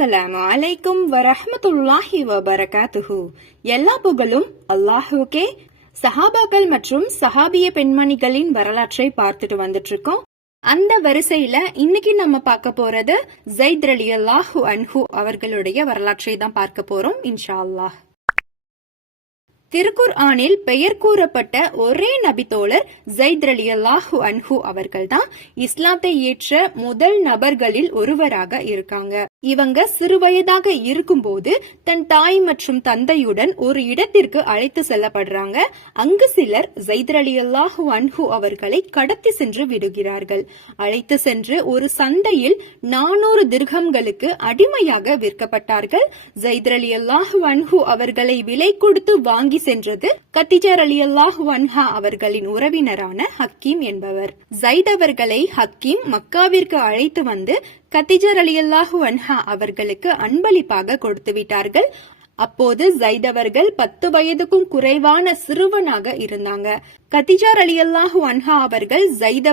அஸ்ஸலாம் அலைக்கும் வரஹமத்துல்லாஹி வபரகாத்துஹு. எல்லா புகழும் அல்லாஹுக்கே சஹாபாக்கள் மற்றும் சஹாபிய பெண்மணிகளின் வரலாற்றை பார்த்துட்டு வந்துட்டு இருக்கோம் அந்த வரிசையில இன்னைக்கு நம்ம பார்க்க போறது ஜைத் அலி அல்லாஹு அன்ஹு அவர்களுடைய வரலாற்றை தான் பார்க்க போறோம் இன்ஷா அல்லாஹ். திருக்குர் ஆனில் பெயர் கூறப்பட்ட ஒரே நபித்தோழர் ஜைத் அலி அல்லாஹு அன்ஹு அவர்கள் தான் இஸ்லாத்தை ஏற்ற முதல் நபர்களில் ஒருவராக இருக்காங்க. இவங்க சிறுவயதாக இருக்கும்போது தன் தாய் மற்றும் தந்தையுடன் ஒரு இடத்திற்கு அழைத்து செல்லப்படுறாங்க. அங்கு சிலர் ஜைத் அலி அல்லாஹு அன்ஹு அவர்களை கடத்தி சென்று விடுகிறார்கள். அழைத்து சென்று ஒரு சந்தையில் நானூறு திருகம்களுக்கு அடிமையாக விற்கப்பட்டார்கள். ஜைத் அலி அல்லாஹு அன்ஹு அவர்களை விலை கொடுத்து வாங்கி சென்றது கத்திஜர் அலி அல்லாஹு அன்ஹா அவர்களின் உறவினரான ஹக்கீம் என்பவர். ஜைத் அவர்களை ஹக்கீம் மக்காவிற்கு அழைத்து வந்து கத்திஜர் அலி அல்லாஹு அன்ஹா அவர்களுக்கு அன்பளிப்பாக கொடுத்து விட்டார்கள். அப்போது ஜைத் அவர்கள் பத்து வயதுக்கும் குறைவான சிறுவனாக இருந்தாங்க. கத்திஜார் அலி அல்லாஹு அன்ஹா அவர்கள் ஜைத்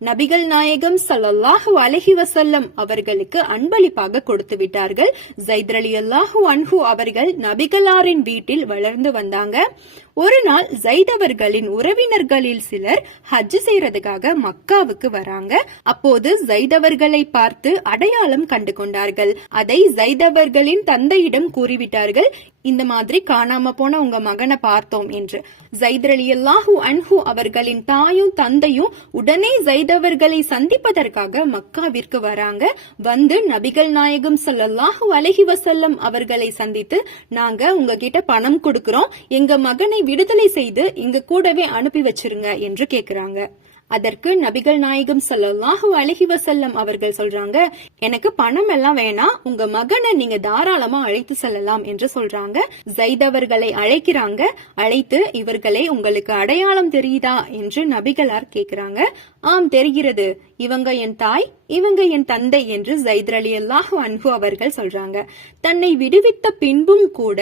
நபிகள் நாயகம் சல்லல்லாஹு அலஹி வசல்லம் அவர்களுக்கு அன்பளிப்பாக கொடுத்து விட்டார்கள். ஜைத் அலி அல்லாஹு அன்ஹு அவர்கள் நபிகளாரின் வீட்டில் வளர்ந்து வந்தாங்க. ஒரு நாள் ஜைத் உறவினர்களில் சிலர் ஹஜ் செய்யறதுக்காக மக்காவுக்கு வராங்க. அப்போது ஜைத் பார்த்து அடையாளம் கண்டு கொண்டார்கள். அதை ஜைத் தந்தையிடம் கூறிவிட்டார்கள். இந்த மாதிரி காணாம போன உங்க மகனை பார்த்தோம் என்று. ஜைத் அலி அல்லாஹு அன்ஹு அவர்களின் தாயும் தந்தையும் உடனே ஜெய்தவர்களை சந்திப்பதற்காக மக்காவிற்கு வராங்க. வந்து நபிகள் நாயகம் ஸல்லல்லாஹு அலஹி வசல்லம் அவர்களை சந்தித்து நாங்க உங்ககிட்ட பணம் கொடுக்கிறோம். எங்க மகனை விடுதலை செய்து இங்க கூடவே அனுப்பி வச்சிருங்க என்று கேக்குறாங்க. அதற்கு நபிகள் நாயகம் சல்லாஹு அழகி வசல்லம் அவர்கள் சொல்றாங்க எனக்கு பணம் எல்லாம் வேணாம் உங்க மகனை நீங்க தாராளமா அழைத்து செல்லலாம் என்று சொல்றாங்க. ஜைத் அவர்களை அழைக்கிறாங்க அழைத்து இவர்களை உங்களுக்கு அடையாளம் தெரியுதா என்று நபிகளார் கேக்குறாங்க. ஆம் தெரிகிறது. இவங்க என் தாய் இவங்க என் தந்தை என்று ஜைத் அலி அல்லாஹு அன்ஹு அவர்கள் சொல்றாங்க. தன்னை விடுவித்த பின்பும் கூட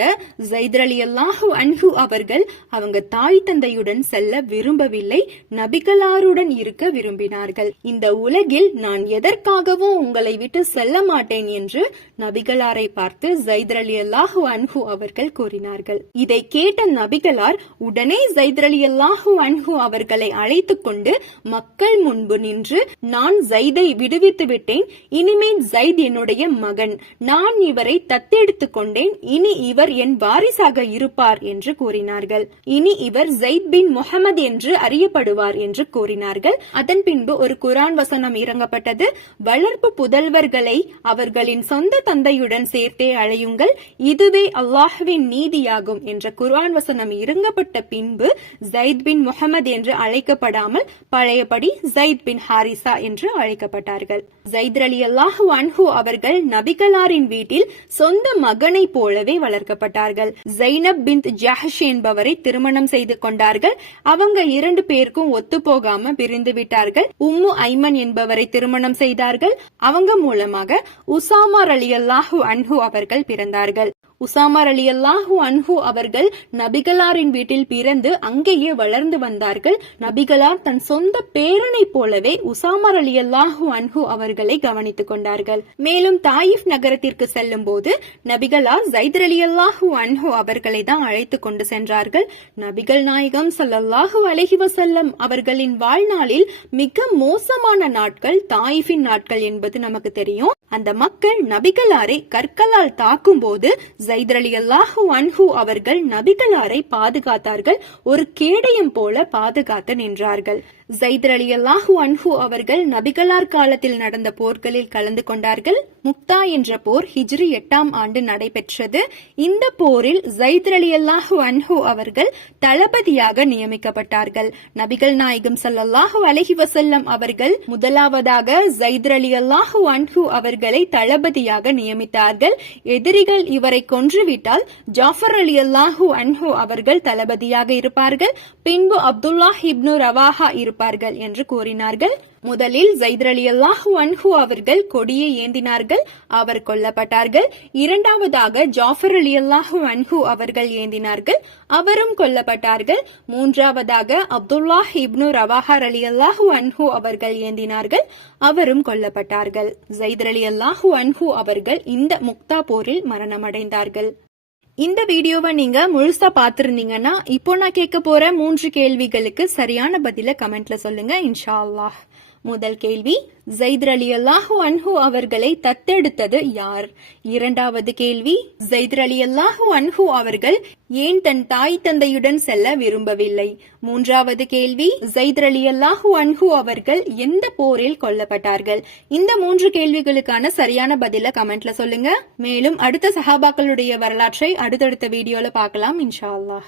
ஜைத் அலி அல்லாஹு அன்ஹு அவர்கள் அவங்க தாய் தந்தையுடன் செல்ல விரும்பவில்லை நபிகளாருடன் இருக்க விரும்பினார்கள். இந்த உலகில் நான் எதற்காகவும் உங்களை விட்டு செல்ல மாட்டேன் என்று நபிகளாரை பார்த்து ஜைத் அலி அல்லாஹு அன்ஹு அவர்கள் கூறினார்கள். இதை கேட்ட நபிகளார் உடனே ஜைத் அலி அல்லாஹு அன்ஹு அவர்களை அழைத்துக் கொண்டு மக்கள் முன்பு நின்று நான் ஜைதை விடு விடுவித்து விட்டேன் இனிமேல் ஜைத் என்னுடைய மகன். நான் இவரை தத்தெடுத்து கொண்டேன். இனி இவர் என் வாரிசாக இருப்பார் என்று கூறினார்கள். இனி இவர் ஜெயித் பின் முகமது என்று அறியப்படுவார் என்று கூறினார்கள். அதன் பின்பு ஒரு குரான் வசனம் இறங்கப்பட்டது. வளர்ப்பு புதல்வர்களை அவர்களின் சொந்த தந்தையுடன் சேர்த்தே அழையுங்கள். இதுவே அல்லாஹுவின் நீதியாகும் என்ற குர்ஆன் வசனம் இறங்கப்பட்ட பின்பு ஜைத் பின் முகமது என்று அழைக்கப்படாமல் பழையபடி ஜைத் பின் ஹாரிசா என்று அழைக்கப்பட்டார்கள். ஜைத் அலி அல்லாஹு அன்ஹு அவர்கள் நபிகளாரின் வீட்டில் சொந்த மகனை போலவே வளர்க்கப்பட்டார்கள். ஜைனப் பிந்த் ஜஹஷ் என்பவரை திருமணம் செய்து கொண்டார்கள். அவங்க இரண்டு பேருக்கும் ஒத்து போகாம பிரிந்து விட்டார்கள். உம்மு ஐமன் என்பவரை திருமணம் செய்தார்கள். அவங்க மூலமாக உசாமார் அலி அல்லாஹு அன்ஹு அவர்கள் பிறந்தார்கள். உசாமர் அலி அல்லாஹு அன்ஹு அவர்கள் நபிகளாரின் வீட்டில் பிறந்து அங்கேயே வளர்ந்து வந்தார்கள். நபிகளார் தன் சொந்த பேரனை போலவே உசாமர் அலி அல்லாஹு அன்ஹு அவர்களை கவனித்துக் கொண்டார்கள். மேலும் தாயிஃப் நகரத்திற்கு செல்லும் போது நபிகளார் ஜைதர் அலி அல்லாஹு அன்ஹு அவர்களை தான் அழைத்து கொண்டு சென்றார்கள். நபிகள் நாயகம் சல்லல்லாஹு அலஹி வசல்லம் அவர்களின் வாழ்நாளில் மிக மோசமான நாட்கள் தாயிஃபின் நாட்கள் என்பது நமக்கு தெரியும். அந்த மக்கள் நபிகளாரை கற்களால் தாக்கும் போது ஜைதர் அலி அல்லாஹு அன்ஹு அவர்கள் நபிகளாரை பாதுகாத்தார்கள் ஒரு கேடயம் போல பாதுகாத்து நின்றார்கள். ஜைதர் அலி அல்லாஹு அன்ஹு அவர்கள் நபிகளார் காலத்தில் நடந்த போர்களில் கலந்து கொண்டார்கள். முக்தா என்ற போர் ஹிஜ்ரி எட்டாம் ஆண்டு நடைபெற்றது. இந்த போரில் ஜைத் அலி அல்லாஹு அன்ஹு அவர்கள் தளபதியாக நியமிக்கப்பட்டார்கள். நபிகள் நாயகம் சல்லாஹு அலஹி வசல்லம் அவர்கள் முதலாவதாக ஜைத் அலி அல்லாஹு அன்ஹு அவர்களை தளபதியாக நியமித்தார்கள். எதிரிகள் இவரை கொன்றுவிட்டால் ஜாஃபர் அலி அல்லாஹு அன்ஹு அவர்கள் தளபதியாக இருப்பார்கள். பின்பு அப்துல்லா ஹிப்னு ரவாஹா இருப்பார்கள் என்று கூறினார்கள். முதலில் ஜைத் அலி அல்லாஹு அன்ஹு அவர்கள் கொடியை ஏந்தினார்கள் அவர் கொல்லப்பட்டார்கள். இரண்டாவதாக ஜாஃபர் அலி அல்லாஹு அன்ஹு அவர்கள் ஏந்தினார்கள் அவரும் கொல்லப்பட்டார்கள். மூன்றாவதாக அப்துல்லாஹ் இப்னு ரவாஹர் அலி அல்லாஹு அன்ஹு அவர்கள் ஏந்தினார்கள் அவரும் கொல்லப்பட்டார்கள். ஜைத் அலி அல்லாஹு அன்ஹு அவர்கள் இந்த முக்தா போரில் மரணமடைந்தார்கள். இந்த வீடியோவை நீங்க முழுசா பாத்திருந்தீங்கன்னா இப்போ நான் கேட்க போற மூன்று கேள்விகளுக்கு சரியான பதில கமெண்ட்ல சொல்லுங்க இன்ஷா அல்லாஹ். முதல் கேள்வி ஜெய்த் அலி அல்லாஹு அன்ஹு அவர்களை தத்தெடுத்தது யார்? இரண்டாவது கேள்வி ஜெய்த் அலி அல்லாஹு அன்ஹு அவர்கள் ஏன் தன் தாய் தந்தையுடன் செல்ல விரும்பவில்லை? மூன்றாவது கேள்வி ஜைத் அலி அல்லாஹு அன்ஹு அவர்கள் எந்த போரில் கொல்லப்பட்டார்கள்? இந்த மூன்று கேள்விகளுக்கான சரியான பதில கமெண்ட்ல சொல்லுங்க. மேலும் அடுத்த சஹாபாக்களுடைய வரலாற்றை அடுத்தடுத்த வீடியோல பார்க்கலாம் இன்ஷா அல்லாஹ்.